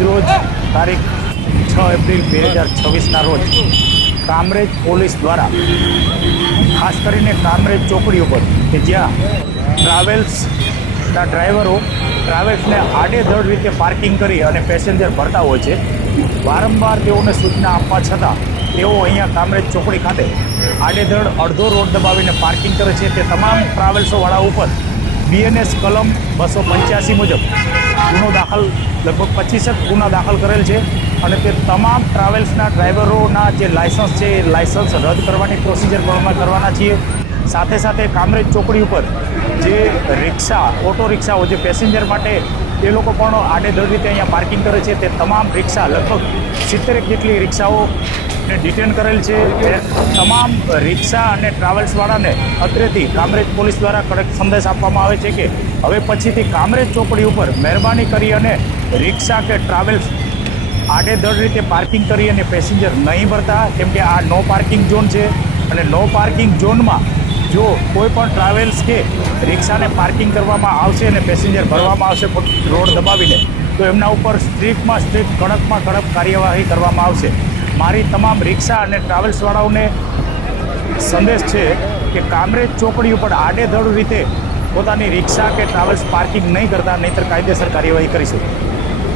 આજરોજ તારીખ 6 એપ્રિલ 2026ના રોજ કામરેજ પોલીસ દ્વારા ખાસ કરીને કામરેજ ચોકડી ઉપર કે જ્યાં ટ્રાવેલ્સના ડ્રાઈવરો ટ્રાવેલ્સને આડેધડ રીતે પાર્કિંગ કરી અને પેસેન્જર ભરતા હોય છે, વારંવાર તેઓને સૂચના આપવા છતાં તેઓ અહીંયા કામરેજ ચોકડી ખાતે આડેધડ અડધો રોડ દબાવીને પાર્કિંગ કરે છે। તે તમામ ટ્રાવેલ્સોવાળા ઉપર BNS કલમ 285 મુજબ ગુનો દાખલ લગભગ 25 ગુના દાખલ કરેલ છે અને તે તમામ ટ્રાવેલ્સના ડ્રાઈવરોના જે લાયસન્સ છે એ લાયસન્સ રદ કરવાની પ્રોસિજર કરવાના છીએ। સાથે સાથે કામરેજ ચોકડી ઉપર જે રિક્ષા ઓટો રિક્ષાઓ જે પેસેન્જર માટે એ લોકો પણ આડેધડ રીતે અહીંયા પાર્કિંગ કરે છે, તે તમામ રિક્ષા લગભગ 70 જેટલી રિક્ષાઓને ડિટેન કરેલ છે। તમામ રિક્ષા અને ટ્રાવેલ્સવાળાને અત્રેથી કામરેજ પોલીસ દ્વારા કડક સંદેશ આપવામાં આવે છે કે હવે પછીથી કામરેજ ચોકડી ઉપર મહેરબાની કરી અને રિક્ષા કે ટ્રાવેલ્સ આડેધડ રીતે પાર્કિંગ કરી અને પેસેન્જર નહીં ભરતા, કેમ કે આ નો પાર્કિંગ ઝોન છે અને નો પાર્કિંગ ઝોનમાં જો કોઈ પણ ટ્રાવેલ્સ કે રિક્ષાને પાર્કિંગ કરવામાં આવશે અને પેસેન્જર ભરવામાં આવશે રોડ દબાવીને, તો એમના ઉપર સ્ટ્રિક્ટમાં સ્ટ્રિક્ટ કડકમાં કડક કાર્યવાહી કરવામાં આવશે। મારી તમામ રિક્ષા અને ટ્રાવેલ્સવાળાઓને સંદેશ છે કે કામરેજ ચોકડી ઉપર આડેધડ રીતે પોતાની રિક્ષા કે ટ્રાવેલ્સ પાર્કિંગ નહીં કરતા, નહીંતર કાયદેસર કાર્યવાહી કરીશું।